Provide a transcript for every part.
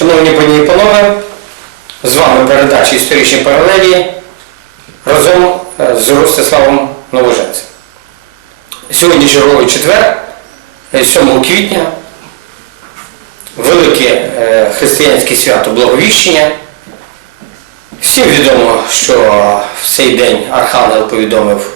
Шановні пані і панове, з вами передача історичні паралелі разом е, з Ростиславом Новоженцем. Сьогодні черговий четвер, е, 7 квітня, велике е, християнське свято Благовіщення. Всім відомо, що в цей день Архангел повідомив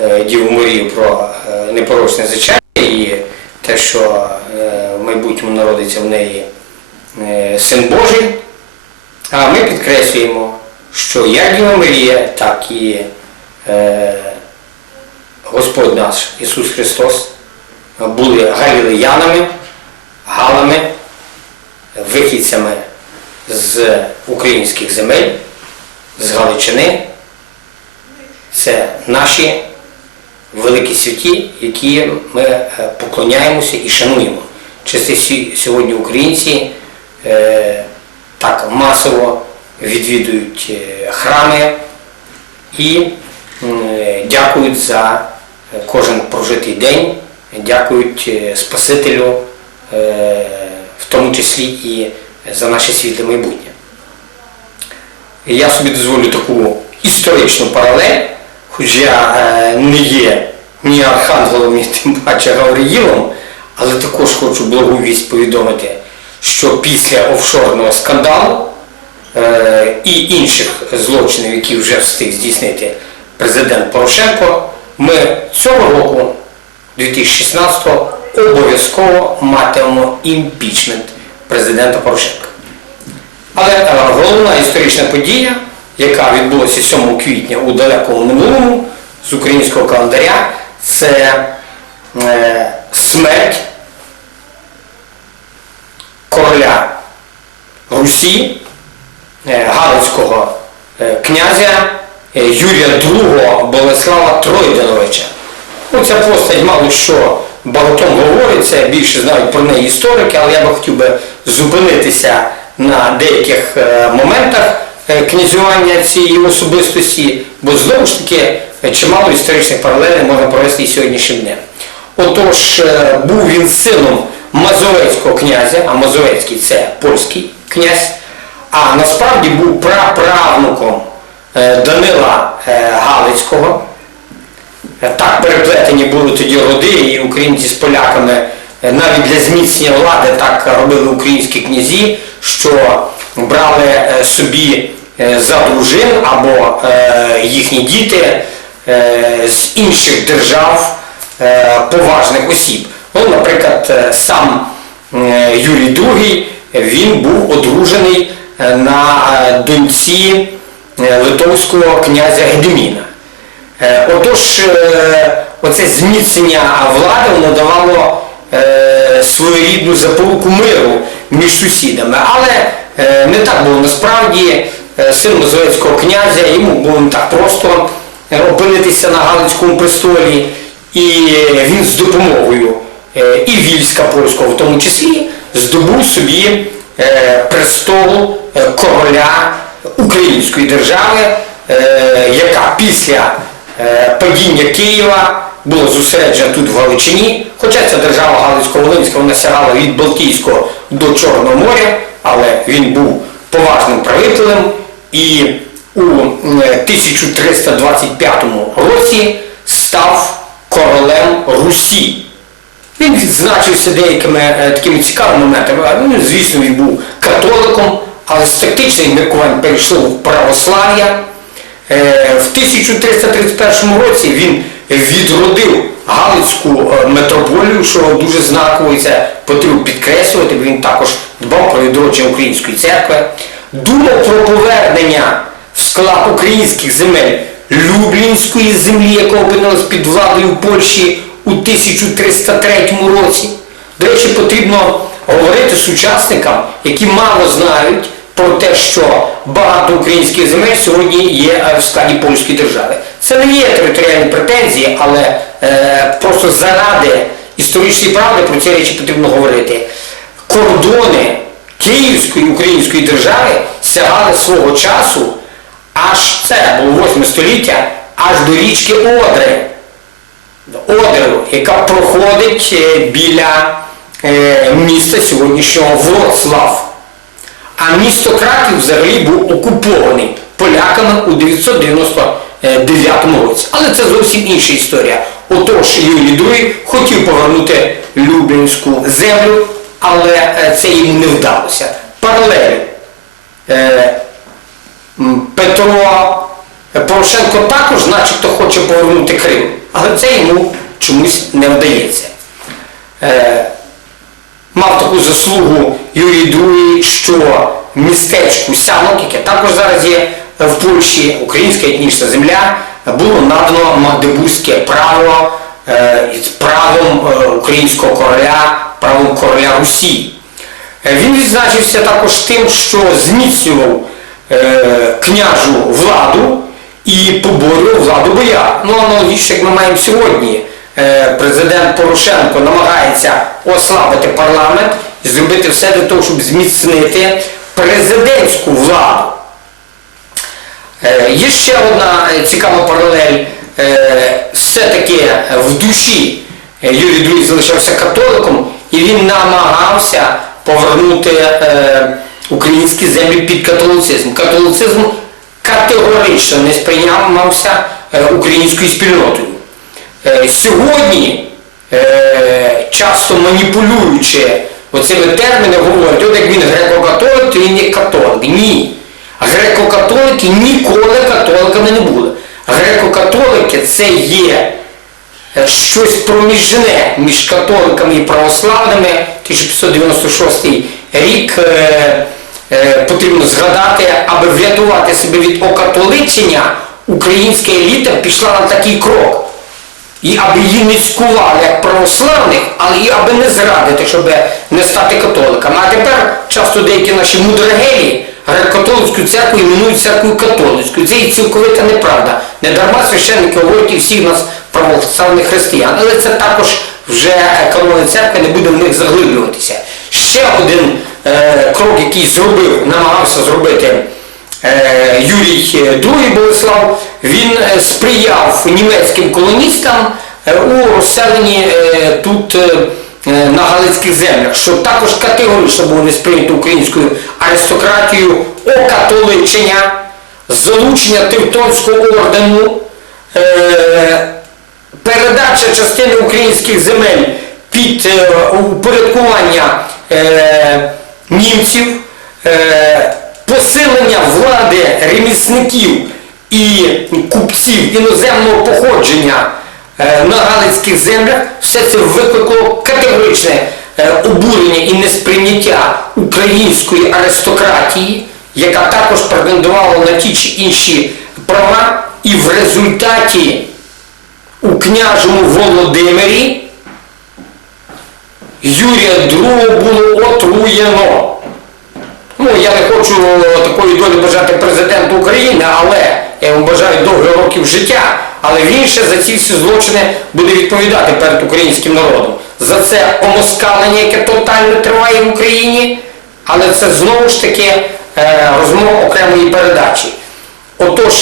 е, Діву Марію про е, непорочне зачаття і те, що е, в майбутньому народиться в неї е, Син Божий. А ми підкреслюємо, що як Діва Марія, так і е, Господь наш Ісус Христос були галілеянами, галами, вихідцями з українських земель, з Галичини. Це наші великі святі, які ми е, поклоняємося і шануємо. Чи це сьогодні українці е, так масово відвідують е, храми і е, дякують за е, кожен прожитий день, дякують е, Спасителю, е, в тому числі і за наше світле майбутнє. Я собі дозволю таку історичну паралель, хоч я е, не є ні Архангелом, ні тим паче Гавриїлом, але також хочу благу вість повідомити, що після офшорного скандалу е, і інших злочинів, які вже встиг здійснити президент Порошенко, ми цього року, 2016-го, обов'язково матимемо імпічмент президента Порошенка. Але е, головна історична подія, яка відбулася 7 квітня у далекому минулому з українського календаря, це е, смерть короля Русі, е, Галицького е, князя е, Юрія II Болеслава Тройдановича. Ну, ця постать мало що багатьом говориться, більше знають про неї історики, але я би хотів би зупинитися на деяких моментах князювання цієї особистості, бо знову ж таки чимало історичних паралелей можна провести і сьогоднішнім днем. Отож, був він сином Мазовецького князя, а Мазовецький це польський князь, а насправді був праправнуком е, Данила е, Галицького. Е, Так переплетені були тоді роди, і українці з поляками навіть для зміцнення влади так робили українські князі, що брали собі за дружин або їхні діти з інших держав поважних осіб. Ну, наприклад, е, сам е, Юрій II, він був одружений е, на доньці литовського князя Гедеміна. Отож, оце зміцнення влади воно давало е, своєрідну запоруку миру між сусідами. Але не так було насправді. Син Мозовецького князя, йому було не так просто опинитися на Галицькому престолі, і він з допомогою і війська польського в тому числі здобув собі е, престол е, короля української держави, е, яка після е, падіння Києва була зосереджена тут в Галичині, хоча ця держава Галицько-Волинська вона сягала від Балтійського до Чорного моря, але він був поважним правителем і у 1325 році став королем Русі. Він відзначився деякими е, такими цікавими моментами. Ну, звісно, він був католиком, але з тактичних міркувань перейшло в православ'я. Е, в 1331 році він відродив Галицьку е, митрополію, що дуже знаково, і це потрібно підкреслювати, бо він також дбав про відродження української церкви. Думав про повернення в склад українських земель Люблінської землі, яка опинилась під владою Польщі у 1303 році. До речі, потрібно говорити сучасникам, які мало знають про те, що багато українських земель сьогодні є е, в складі польської держави. Це не є територіальні претензії, але е, просто заради історичної правди про ці речі потрібно говорити. Кордони Київської української держави сягали свого часу, аж це було 8 століття, аж до річки Одри. Одру, яка проходить е, біля е, міста сьогоднішнього Вроцлав. А місто Краків взагалі був окупований поляками у 999 році. Але це зовсім інша історія. Отож, Юрій II хотів повернути Люблінську землю, але е, це йому не вдалося. Паралелі. Петро Порошенко також начебто хоче повернути Крим, але це йому чомусь не вдається. Е, Мав таку заслугу Юрій II, що містечку Сянок, яке також зараз є в Польщі, українська етнічна земля, було надано Магдебурзьке право е, правом е, українського короля, правом короля Русі. Е, Він відзначився також тим, що зміцнював е, княжу владу і поборював владу бояр. Ну, аналогічно, як ми маємо сьогодні. Е, Президент Порошенко намагається ослабити парламент і зробити все для того, щоб зміцнити президентську владу. Е, Є ще одна е, цікава паралель. Все-таки в душі Юрій II залишався католиком і він намагався повернути українські землі під католицизм. Католицизм категорично не сприймався е, українською спільнотою. Е, Сьогодні, е, часто маніпулюючи оцими термінами, говорять, от як він греко-католик, то він є католик. Ні. Греко-католики ніколи католиками не були. Греко-католики це є щось проміжне між католиками і православними. 1596 рік потрібно згадати, аби врятувати себе від окатоличення, українська еліта пішла на такий крок. І аби її не цькували як православних, але і аби не зрадити, щоб не стати католиками. А тепер часто деякі наші мудрагелі греко-католицьку церкву іменують церквою католицькою. Це і цілковита неправда. Не дарма священники говорять і всіх нас православних християн. Але це також вже канони церкви, не буде в них заглиблюватися. Ще один е, крок, який зробив, намагався зробити е, Юрій II Болеслав, він е, сприяв німецьким колоністам е, у розселенні е, тут е, е, на Галицьких землях, що також категорично було не сприйнято українською аристократією окатоличення, залучення Тевтонського ордену, е, передача частини українських земель під е, упорядкування е, німців, е, посилення влади ремісників і купців іноземного походження е, на Галицьких землях, все це викликало категоричне е, обурення і несприйняття української аристократії, яка також претендувала на ті чи інші права, і в результаті у княжому Володимирі Юрія II було отруєно. Ну, я не хочу такої долі бажати президенту України, але я йому бажаю довгих років життя, але він ще за ці всі злочини буде відповідати перед українським народом. За це омоскалення, яке тотально триває в Україні, але це знову ж таки е, розмова окремої передачі. Отож,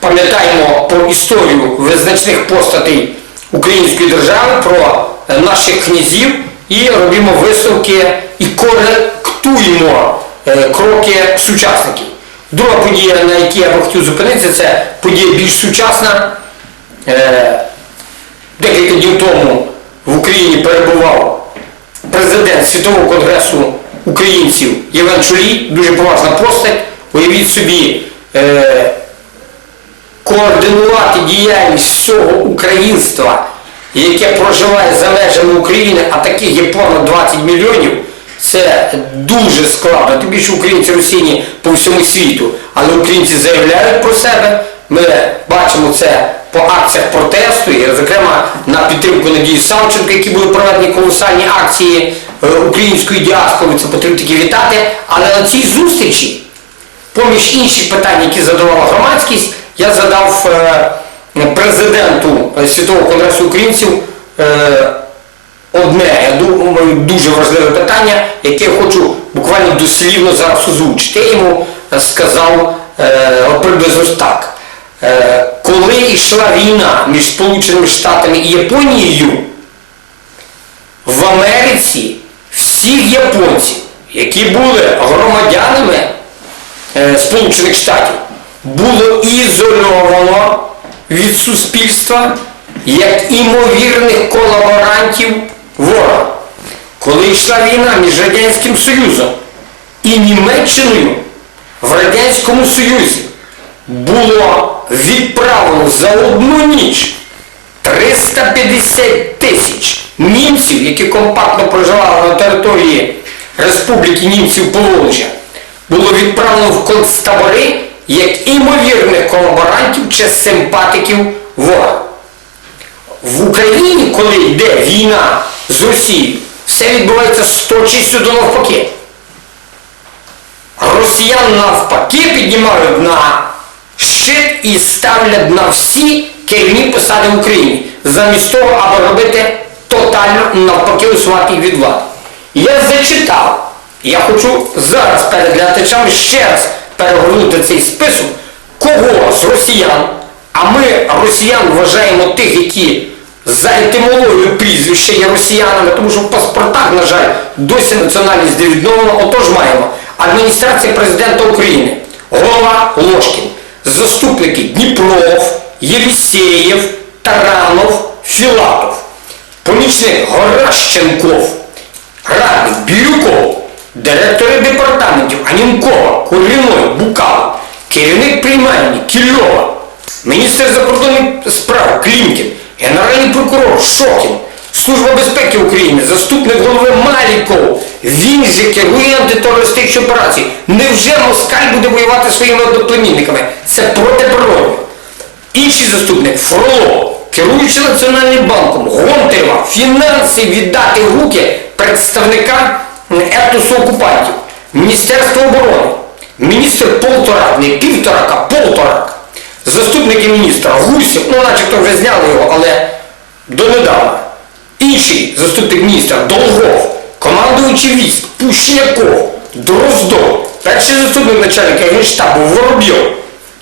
пам'ятаємо про історію визначних постатей української держави, про е, наших князів і робимо висновки і коректуємо е, кроки сучасників. Друга подія, на якій я би хотів зупинитися, це подія більш сучасна. Е, Декілька днів тому в Україні перебував президент Світового конгресу українців Євген Чулій, дуже поважна постать. Уявіть собі, е, координувати діяльність всього українства, яке проживає за межами України, а таких є понад 20 мільйонів, це дуже складно. Тим більше українці російні по всьому світу. Але українці заявляють про себе. Ми бачимо це по акціях протесту, і, зокрема, на підтримку Надії Савченко, які були проведені колосальні акції е, української діаспори, це потрібно таки вітати. Але на цій зустрічі Поміж інших питань, які задавала громадськість, я задав е, президенту е, Світового конгресу українців е, одне, я думаю, дуже важливе питання, яке я хочу буквально дослівно зараз озвучити. Я йому е, сказав е, приблизно так. Е, коли йшла війна між Сполученими Штатами і Японією, в Америці всіх японців, які були громадянами е, Сполучених Штатів, було ізольовано від суспільства як імовірних колаборантів ворога. Коли йшла війна між Радянським Союзом і Німеччиною в Радянському Союзі було відправлено за одну ніч 350 тисяч німців, які компактно проживали на території Республіки Німців Поволжя, було відправлено в концтабори як імовірних колаборантів чи симпатиків ворога. В Україні, коли йде війна з Росією, все відбувається з точністю до навпаки. Росіян навпаки піднімають на щит і ставлять на всі керівні посади в Україні, замість того, аби робити тотально навпаки усувати їх від влади. Я зачитав, я хочу зараз перед глядачами ще раз перегорнути цей список, кого з росіян, а ми росіян вважаємо тих, які за етимологією прізвища є росіянами, тому що в паспортах, на жаль, досі національність не відновлена. Отож маємо адміністрація президента України, голова Ложкін, заступники Дніпров, Єлісєєв, Таранов, Філатов, помічник Горащенков, радник Бірюков, директори департаментів Анінкова, Куріной, Букал, керівник приймальні Кільова, міністр закордонних справ Клімкін, генеральний прокурор Шокін, Служба безпеки України, заступник голови Маліков, він же керує антитерористичною операцією. Невже Москаль буде воювати своїми одноплемінниками? Це протиприродно. Інший заступник Фролов, керуючи Національним банком, Гонтарева, фінанси віддати в руки представника етносу окупантів, Міністерство оборони, міністр полторак, не півторака, полторак, заступники міністра Гусів, ну начебто вже зняли його, але донедавна. Інший заступник міністра Долгов, командуючий військ, Пущяков, Дроздов, перший заступник начальника генштабу Воробйов.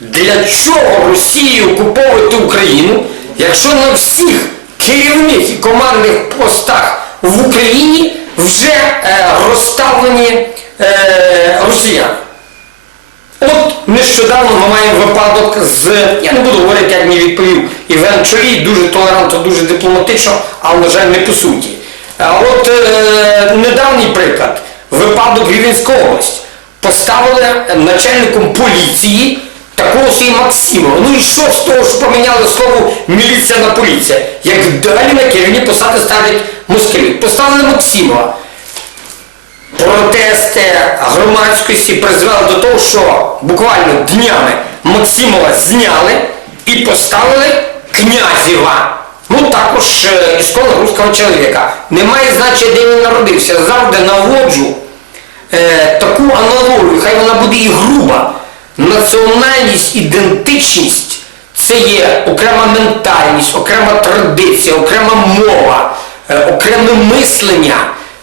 Для чого Росії окуповувати Україну, якщо на всіх керівних і командних постах в Україні вже е, розставлені е, росіяни? От нещодавно ми маємо випадок з, я не буду говорити, як мені відповів Іван Чолій, дуже толерантно, дуже дипломатично, але, на жаль, не по суті. От е, недавній приклад, випадок Рівненська область. Поставили начальником поліції такого собі Максимова. Ну і що з того, що поміняли слово міліція на поліція? Як далі на керівні посади ставлять москалів. Поставили Максимова протести громадськості призвели до того, що буквально днями Максимова зняли і поставили Князєва. Ну також е, ісконно руського чоловіка. Немає значення, де він народився. Завжди наводжу е, таку аналогію, хай вона буде і груба. Національність, ідентичність це є окрема ментальність, окрема традиція, окрема мова, окреме мислення,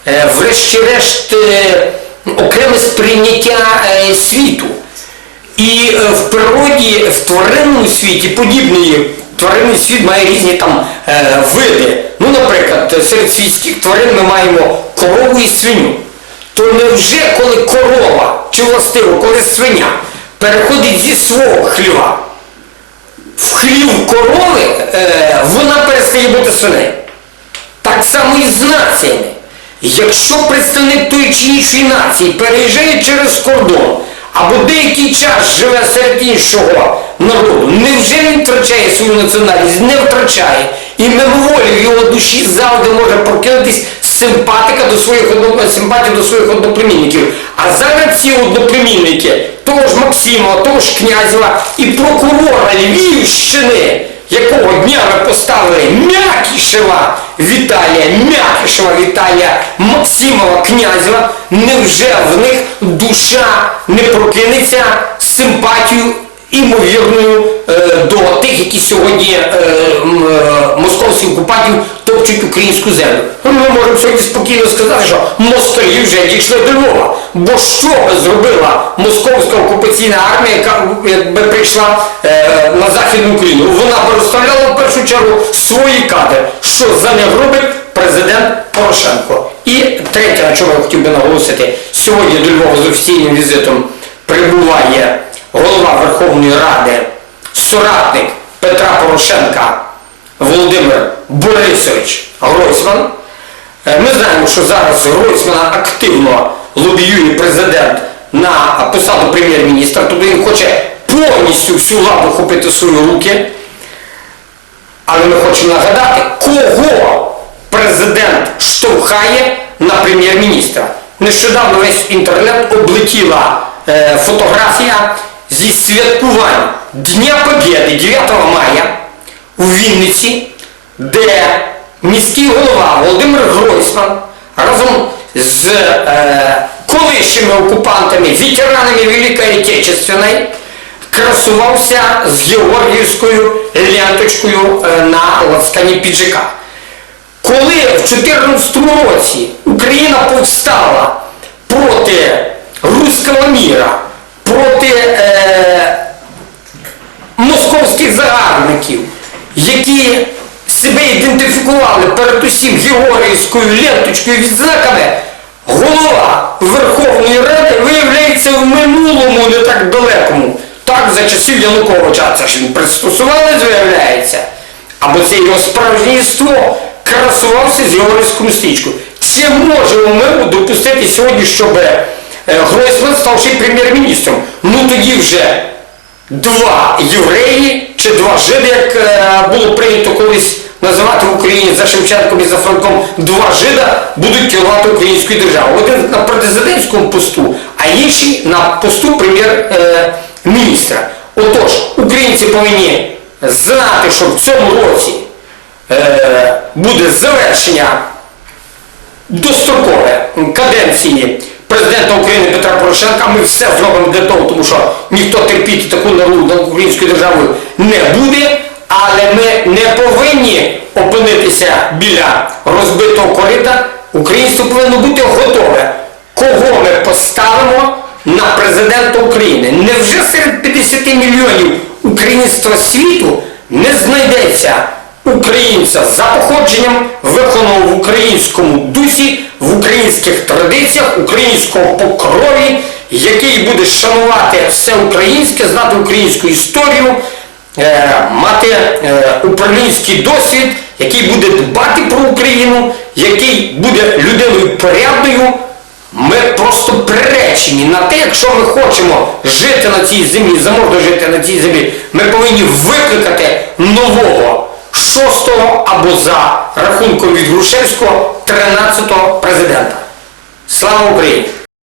е, врешті-решт е, окреме сприйняття е, світу. І е, в природі, в тваринному світі подібний тваринний світ має різні там е, види. Ну, наприклад, серед світських тварин ми маємо корову і свиню. То невже коли корова, чи властиво, коли свиня переходить зі свого хліва в хлів корови, е, вона перестає бути свинею. Так само і з націями. Якщо представник тої чи іншої нації переїжджає через кордон, або деякий час живе серед іншого народу, невже він втрачає свою національність? Не втрачає. І мимоволі в його душі завжди може прокинутись симпатика до своїх симпатія до своїх одноплемінників. А зараз ці одноплемінники, того ж Максимова, того ж Князєва і прокурора Львівщини, якого дня ми поставили Мякішева Віталія, Мякішева Віталія, Максимова Князева, невже в них душа не прокинеться з симпатією імовірною е, до тих, які сьогодні е, е, московських окупантів топчуть українську землю. Ми можемо сьогодні спокійно сказати, що москалі вже дійшли до Львова. Бо що би зробила московська окупаційна армія, яка якби прийшла на Західну Україну? Вона би розставляла в першу чергу свої кадри, що за них робить президент Порошенко. І третє, на чому я хотів би наголосити, Сьогодні до Львова з офіційним візитом прибуває голова Верховної Ради, соратник Петра Порошенка Володимир Борисович Гройсман. Е, Ми знаємо, що зараз Гройсмана активно лобіює президент на посаду прем'єр-міністра, тобто він хоче повністю всю владу хопити в свої руки. Але ми хочемо нагадати, кого президент штовхає на прем'єр-міністра. Нещодавно весь інтернет облетіла е, фотографія зі святкувань Дня Побєди 9 мая у Вінниці, де міський голова Володимир Гройсман разом з е, колишніми окупантами, ветеранами Великої Отечественної, красувався з Георгіївською ленточкою е, на лацкані піджака. Коли в 2014 році Україна повстала проти руського міра, проти е, московських загарбників, які себе ідентифікували перед усім Георгіївською ленточкою відзнаками, голова Верховної Ради виявляється в минулому не так далекому. Так, за часів Януковича, це ж він пристосувалець, виявляється. Або це його справжнє єство красувався з Георгіївською стрічкою. Чи можемо ми допустити сьогодні, щоб е, Гройсман став ще прем'єр-міністром? Ну тоді вже два євреї чи два жиди, як е, було прийнято колись називати в Україні за Шевченком і за Франком, два жида будуть керувати українською державою. Один на президентському посту, а інший на посту прем'єр-міністра. Отож, українці повинні знати, що в цьому році е, буде завершення дострокове каденції президента України Петра Порошенка. Ми все зробимо для того, тому що ніхто терпіти таку нару українською державою не буде, але ми не повинні опинитися біля розбитого корита. Українство повинно бути готове. Кого ми поставимо на президента України? Невже серед 50 мільйонів українства світу не знайдеться українця за походженням, виконаного в українському дусі, традиціях, українського покрові, який буде шанувати все українське, знати українську історію, е, мати е, управлінський досвід, який буде дбати про Україну, який буде людиною порядною. Ми просто приречені на те, якщо ми хочемо жити на цій землі, заможно жити на цій землі, ми повинні викликати нового шостого або за рахунком від Грушевського 13-го президента. Слава Україні!